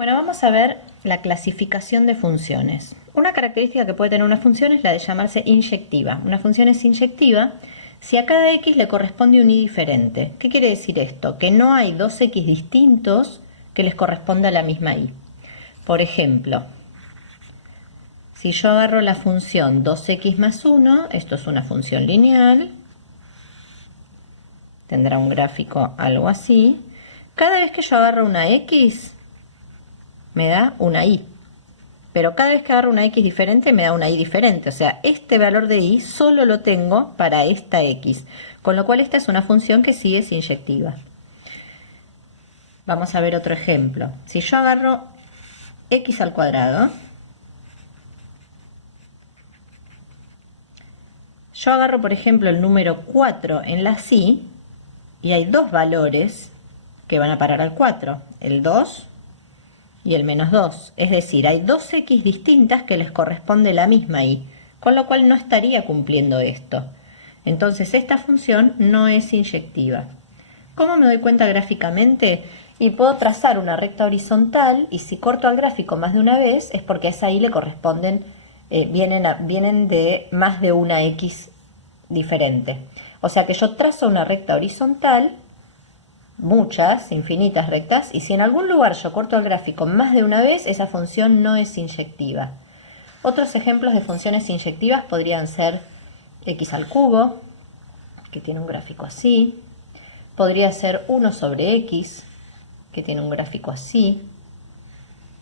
Bueno, vamos a ver la clasificación de funciones. Una característica que puede tener una función es la de llamarse inyectiva. Una función es inyectiva si a cada x le corresponde un y diferente. ¿Qué quiere decir esto? Que no hay dos x distintos que les corresponda a la misma y. Por ejemplo, si yo agarro la función 2x más 1, esto es una función lineal, tendrá un gráfico algo así. Cada vez que yo agarro una x, me da una y. Pero cada vez que agarro una x diferente me da una y diferente. O sea, este valor de y solo lo tengo para esta x. Con lo cual esta es una función que sí es inyectiva. Vamos a ver otro ejemplo. Si yo agarro x al cuadrado, yo agarro por ejemplo el número 4 en la y, y hay dos valores que van a parar al 4, el 2 y el menos 2. Es decir, hay dos x distintas que les corresponde la misma y, con lo cual no estaría cumpliendo esto. Entonces esta función no es inyectiva. ¿Cómo me doy cuenta gráficamente? Y puedo trazar una recta horizontal, y si corto al gráfico más de una vez es porque a esa y le corresponden, vienen de más de una x diferente. O sea que yo trazo una recta horizontal, muchas, infinitas rectas, y si en algún lugar yo corto el gráfico más de una vez, esa función no es inyectiva. Otros ejemplos de funciones inyectivas podrían ser x al cubo, que tiene un gráfico así. Podría ser 1 sobre x, que tiene un gráfico así.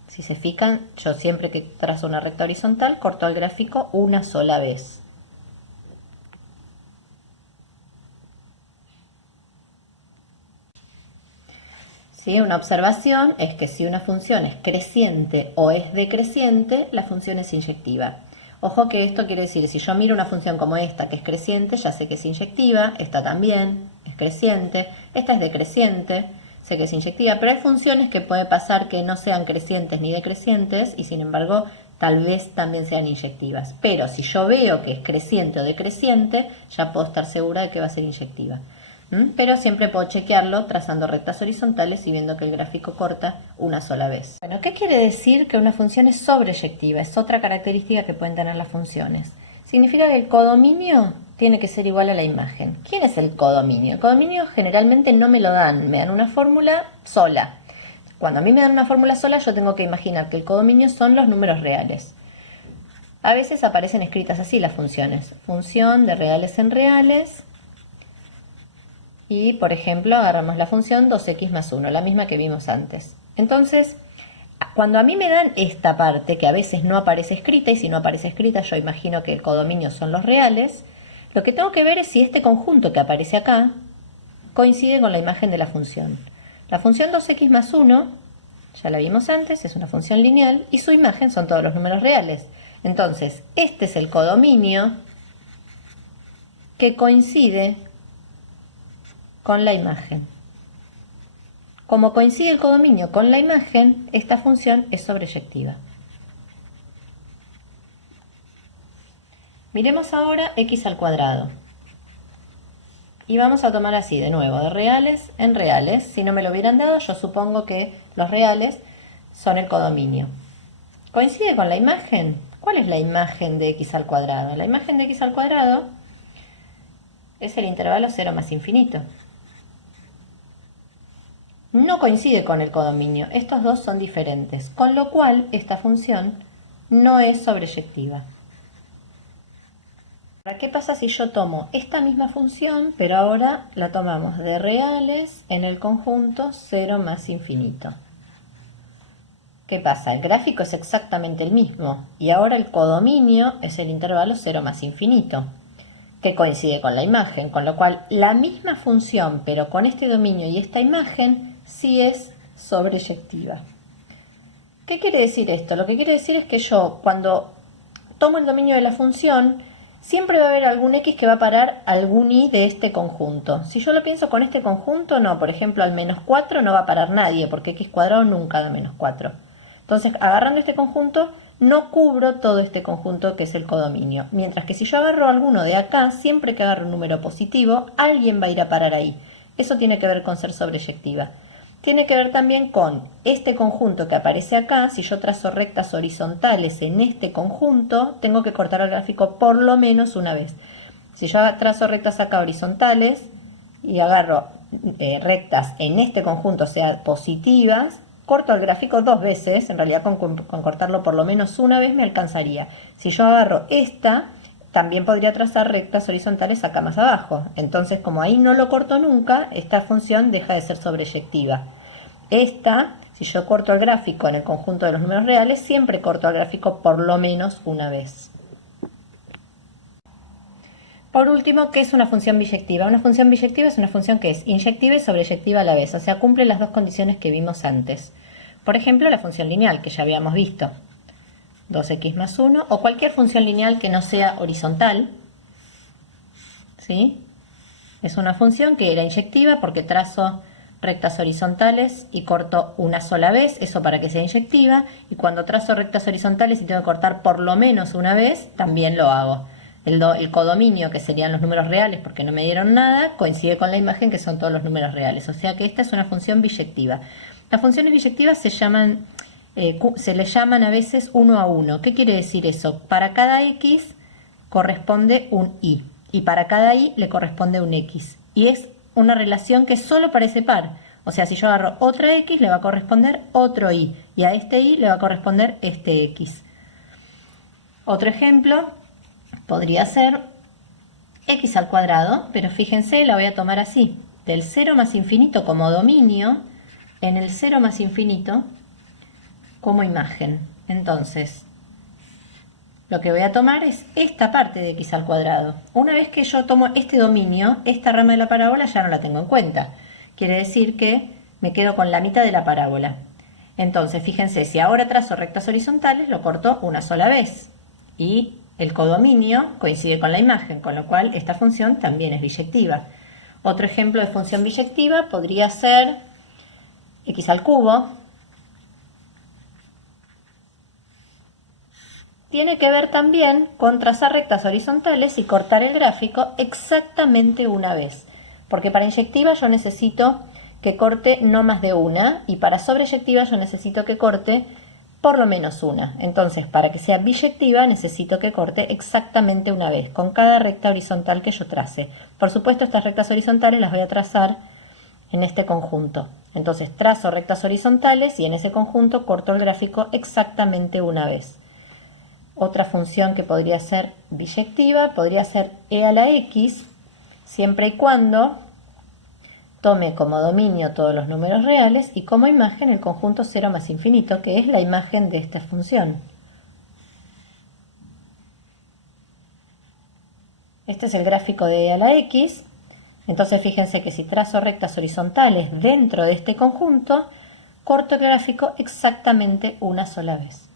Si se fijan, yo siempre que trazo una recta horizontal, corto el gráfico una sola vez. ¿Sí? Una observación es que si una función es creciente o es decreciente, la función es inyectiva. Ojo que esto quiere decir, si yo miro una función como esta que es creciente, ya sé que es inyectiva, esta también es creciente, esta es decreciente, sé que es inyectiva, pero hay funciones que puede pasar que no sean crecientes ni decrecientes y sin embargo tal vez también sean inyectivas. Pero si yo veo que es creciente o decreciente, ya puedo estar segura de que va a ser inyectiva. Pero siempre puedo chequearlo trazando rectas horizontales y viendo que el gráfico corta una sola vez. Bueno, ¿qué quiere decir que una función es sobreyectiva? Es otra característica que pueden tener las funciones. Significa que el codominio tiene que ser igual a la imagen. ¿Quién es el codominio? El codominio generalmente no me lo dan, me dan una fórmula sola. Cuando a mí me dan una fórmula sola, yo tengo que imaginar que el codominio son los números reales. A veces aparecen escritas así las funciones. Función de reales en reales. Y, por ejemplo, agarramos la función 2x más 1, la misma que vimos antes. Entonces, cuando a mí me dan esta parte, que a veces no aparece escrita, y si no aparece escrita yo imagino que el codominio son los reales, lo que tengo que ver es si este conjunto que aparece acá coincide con la imagen de la función. La función 2x más 1, ya la vimos antes, es una función lineal, y su imagen son todos los números reales. Entonces, este es el codominio que coincide con la imagen. Como coincide el codominio con la imagen, esta función es sobreyectiva. Miremos ahora x al cuadrado. Y vamos a tomar así, de nuevo, de reales en reales. Si no me lo hubieran dado, yo supongo que los reales son el codominio. ¿Coincide con la imagen? ¿Cuál es la imagen de x al cuadrado? La imagen de x al cuadrado es el intervalo 0 más infinito. No coincide con el codominio, estos dos son diferentes, con lo cual esta función no es sobreyectiva. Ahora, ¿qué pasa si yo tomo esta misma función, pero ahora la tomamos de reales en el conjunto 0 más infinito? ¿Qué pasa? El gráfico es exactamente el mismo, y ahora el codominio es el intervalo 0 más infinito, que coincide con la imagen, con lo cual la misma función, pero con este dominio y esta imagen, sí es sobreyectiva. ¿Qué quiere decir esto? Lo que quiere decir es que yo, cuando tomo el dominio de la función, siempre va a haber algún x que va a parar algún y de este conjunto. Si yo lo pienso con este conjunto, no. Por ejemplo, al menos 4 no va a parar nadie, porque x cuadrado nunca da menos 4. Entonces, agarrando este conjunto, no cubro todo este conjunto que es el codominio. Mientras que si yo agarro alguno de acá, siempre que agarro un número positivo, alguien va a ir a parar ahí. Eso tiene que ver con ser sobreyectiva. tiene que ver también con este conjunto que aparece acá. Si yo trazo rectas horizontales en este conjunto, tengo que cortar el gráfico por lo menos una vez. Si yo trazo rectas acá horizontales y agarro rectas en este conjunto, o sea, positivas, corto el gráfico 2 veces. En realidad con cortarlo por lo menos una vez me alcanzaría. Si yo agarro esta, también podría trazar rectas horizontales acá más abajo. Entonces, como ahí no lo corto nunca, esta función deja de ser sobreyectiva. Esta, si yo corto el gráfico en el conjunto de los números reales, siempre corto el gráfico por lo menos una vez. Por último, ¿qué es una función biyectiva? Una función biyectiva es una función que es inyectiva y sobreyectiva a la vez, o sea, cumple las dos condiciones que vimos antes. Por ejemplo, la función lineal, que ya habíamos visto, 2x más 1, o cualquier función lineal que no sea horizontal, ¿sí? Es una función que era inyectiva porque trazo rectas horizontales y corto una sola vez, eso para que sea inyectiva, y cuando trazo rectas horizontales y tengo que cortar por lo menos una vez, también lo hago. El codominio, que serían los números reales porque no me dieron nada, coincide con la imagen que son todos los números reales, o sea que esta es una función biyectiva. Las funciones biyectivas se les llaman a veces 1 a 1. ¿Qué quiere decir eso? Para cada x corresponde un y para cada y le corresponde un x. Y es una relación que es solo para ese par. O sea, si yo agarro otra x, le va a corresponder otro y a este y le va a corresponder este x. Otro ejemplo podría ser x al cuadrado, pero fíjense, la voy a tomar así. Del 0 más infinito como dominio, en el 0 más infinito como imagen. Entonces, lo que voy a tomar es esta parte de x al cuadrado. Una vez que yo tomo este dominio, esta rama de la parábola ya no la tengo en cuenta. Quiere decir que me quedo con la mitad de la parábola. Entonces, fíjense, si ahora trazo rectas horizontales, lo corto una sola vez. Y el codominio coincide con la imagen, con lo cual esta función también es biyectiva. Otro ejemplo de función biyectiva podría ser x al cubo. Tiene que ver también con trazar rectas horizontales y cortar el gráfico exactamente una vez. Porque para inyectiva yo necesito que corte no más de una y para sobreyectiva yo necesito que corte por lo menos una. Entonces, para que sea biyectiva necesito que corte exactamente una vez, con cada recta horizontal que yo trace. Por supuesto, estas rectas horizontales las voy a trazar en este conjunto. Entonces, trazo rectas horizontales y en ese conjunto corto el gráfico exactamente una vez. Otra función que podría ser biyectiva podría ser e a la x, siempre y cuando tome como dominio todos los números reales y como imagen el conjunto 0 más infinito, que es la imagen de esta función. Este es el gráfico de e a la x. Entonces fíjense que si trazo rectas horizontales dentro de este conjunto, corto el gráfico exactamente una sola vez.